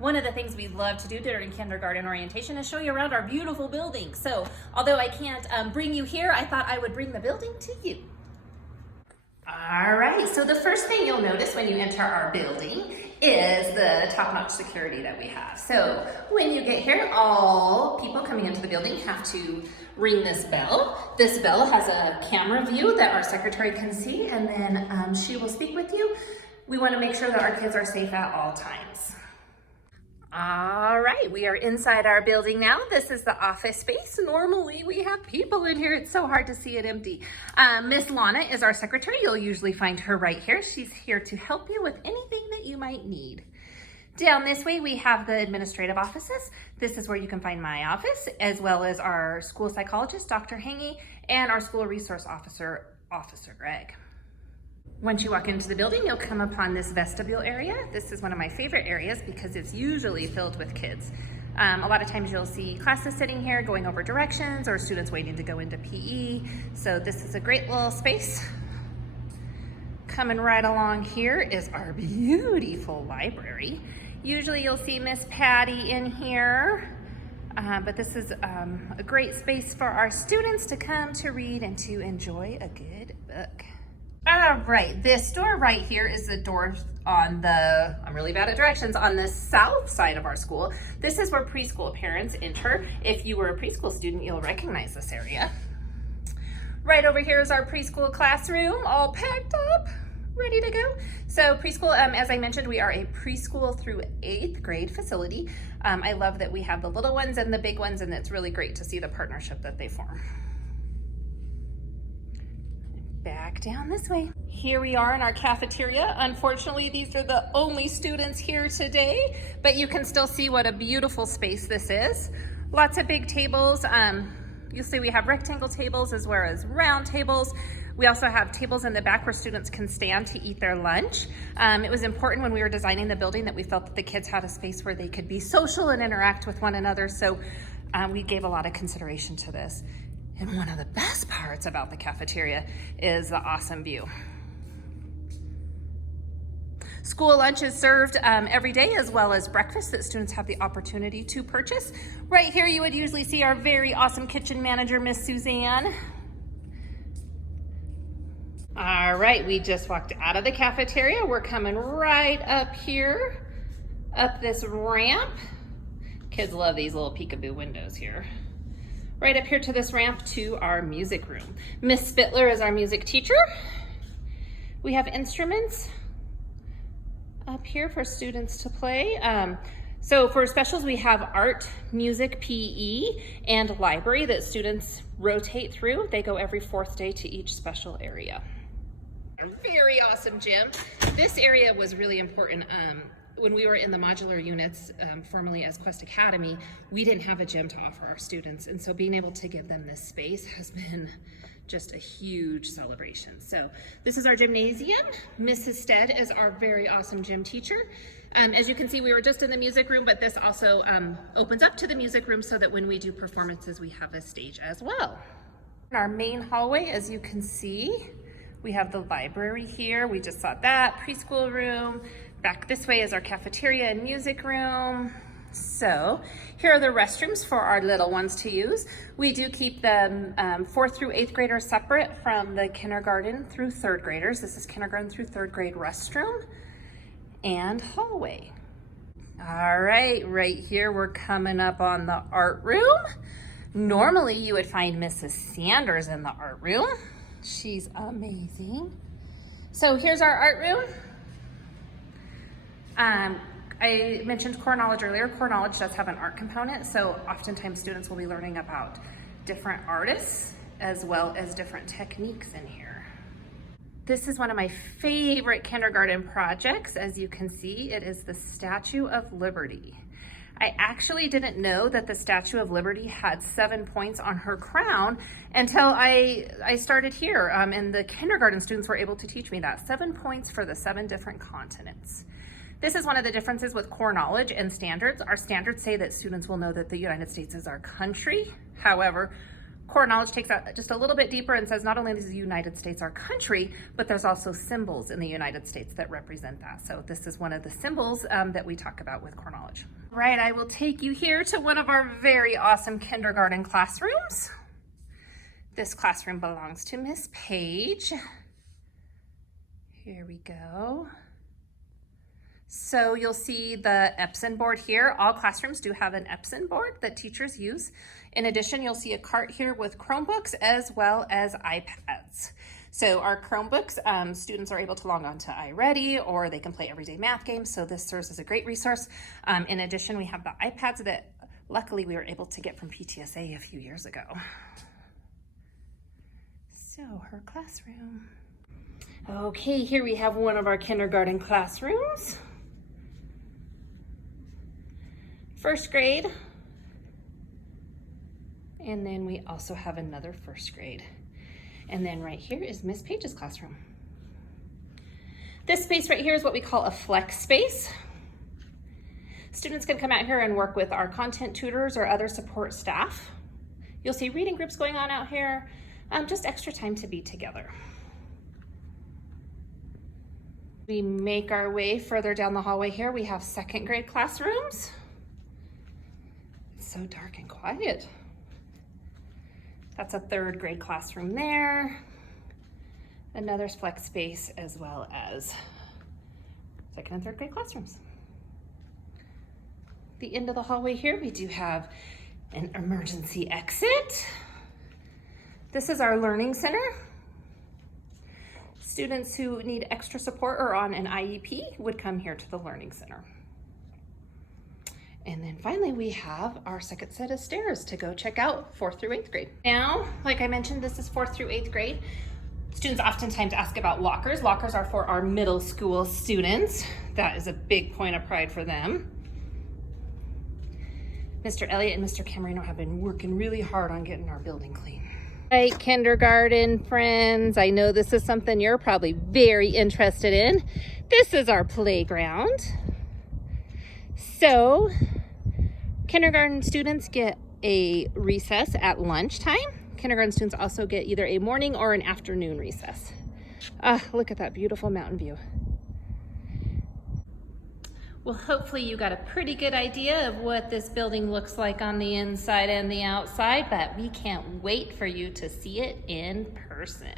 One of the things we love to do during kindergarten orientation is show you around our beautiful building. So although I can't bring you here, I thought I would bring the building to you. All right, so the first thing you'll notice when you enter our building is the top-notch security that we have. So when you get here, all people coming into the building have to ring this bell. This bell has a camera view that our secretary can see, and then she will speak with you. We want to make sure that our kids are safe at all times. All right, we are inside our building now. This is the office space. Normally we have people in here. It's so hard to see it empty. Miss Lana is our secretary. You'll usually find her right here. She's here to help you with anything that you might need. Down this way, we have the administrative offices. This is where you can find my office, as well as our school psychologist, Dr. Hangy, and our school resource officer, Officer Greg. Once you walk into the building, you'll come upon this vestibule area. This is one of my favorite areas because it's usually filled with kids. A lot of times you'll see classes sitting here going over directions or students waiting to go into PE. So this is a great little space. Coming right along here is our beautiful library. Usually you'll see Miss Patty in here, but this is a great space for our students to come to read and to enjoy a good book. All right, this door right here is the door on the, I'm really bad at directions, on the south side of our school. This is where preschool parents enter. If you were a preschool student, you'll recognize this area. Right over here is our preschool classroom, all packed up, ready to go. So preschool, as I mentioned, we are a preschool through 8th grade facility. I love that we have the little ones and the big ones, and it's really great to see the partnership that they form. Back down this way. Here we are in our cafeteria. Unfortunately, these are the only students here today, but you can still see what a beautiful space this is. Lots of big tables. You'll see we have rectangle tables as well as round tables. We also have tables in the back where students can stand to eat their lunch. It was important when we were designing the building that we felt that the kids had a space where they could be social and interact with one another, so we gave a lot of consideration to this. And one of the best parts about the cafeteria is the awesome view. School lunch is served every day, as well as breakfast that students have the opportunity to purchase. Right here you would usually see our very awesome kitchen manager, Miss Suzanne. All right, we just walked out of the cafeteria. We're coming right up here, up this ramp. Kids love these little peekaboo windows here. Right up here to this ramp to our music room. Miss Spittler is our music teacher. We have instruments up here for students to play. So for specials, we have art, music, PE, and library that students rotate through. They go every 4th day to each special area. A very awesome gym. This area was really important. When we were in the modular units, formerly as Quest Academy, we didn't have a gym to offer our students. And so being able to give them this space has been just a huge celebration. So this is our gymnasium. Mrs. Stead is our very awesome gym teacher. As you can see, we were just in the music room, but this also opens up to the music room so that when we do performances, we have a stage as well. In our main hallway, as you can see, we have the library here. We just saw that, preschool room. Back this way is our cafeteria and music room. So here are the restrooms for our little ones to use. We do keep them 4th through 8th graders separate from the kindergarten through 3rd graders. This is kindergarten through 3rd grade restroom and hallway. All right, right here we're coming up on the art room. Normally you would find Mrs. Sanders in the art room. She's amazing. So here's our art room. I mentioned core knowledge earlier. Core knowledge does have an art component, so oftentimes students will be learning about different artists as well as different techniques in here. This is one of my favorite kindergarten projects. As you can see, it is the Statue of Liberty. I actually didn't know that the Statue of Liberty had 7 points on her crown until I started here, and the kindergarten students were able to teach me that. 7 points for the 7 different continents. This is one of the differences with core knowledge and standards. Our standards say that students will know that the United States is our country. However, Core knowledge takes that just a little bit deeper and says not only is the United States our country, but there's also symbols in the United States that represent that. So this is one of the symbols that we talk about with core knowledge. Right, I will take you here to one of our very awesome kindergarten classrooms. This classroom belongs to Miss Page. Here we go. So you'll see the Epson board here. All classrooms do have an Epson board that teachers use. In addition, you'll see a cart here with Chromebooks as well as iPads. So our Chromebooks, students are able to log on to iReady, or they can play everyday math games. So this serves as a great resource. In addition, we have the iPads that luckily we were able to get from PTSA a few years ago. So her classroom. Okay, here we have one of our kindergarten classrooms. First grade. And then we also have another first grade. And then right here is Miss Page's classroom. This space right here is what we call a flex space. Students can come out here and work with our content tutors or other support staff. You'll see reading groups going on out here, just extra time to be together. We make our way further down the hallway here. We have second grade classrooms. It's so dark and quiet. That's a third grade classroom there. Another flex space as well as second and third grade classrooms. The end of the hallway here, we do have an emergency exit. This is our learning center. Students who need extra support or on an IEP would come here to the learning center. And then finally, we have our second set of stairs to go check out 4th through 8th grade. Now, like I mentioned, this is 4th through 8th grade. Students oftentimes ask about lockers. Lockers are for our middle school students. That is a big point of pride for them. Mr. Elliott and Mr. Camerino have been working really hard on getting our building clean. Right, kindergarten friends, I know this is something you're probably very interested in. This is our playground. So, kindergarten students get a recess at lunchtime. Kindergarten students also get either a morning or an afternoon recess. Look at that beautiful mountain view. Well, hopefully you got a pretty good idea of what this building looks like on the inside and the outside, but we can't wait for you to see it in person.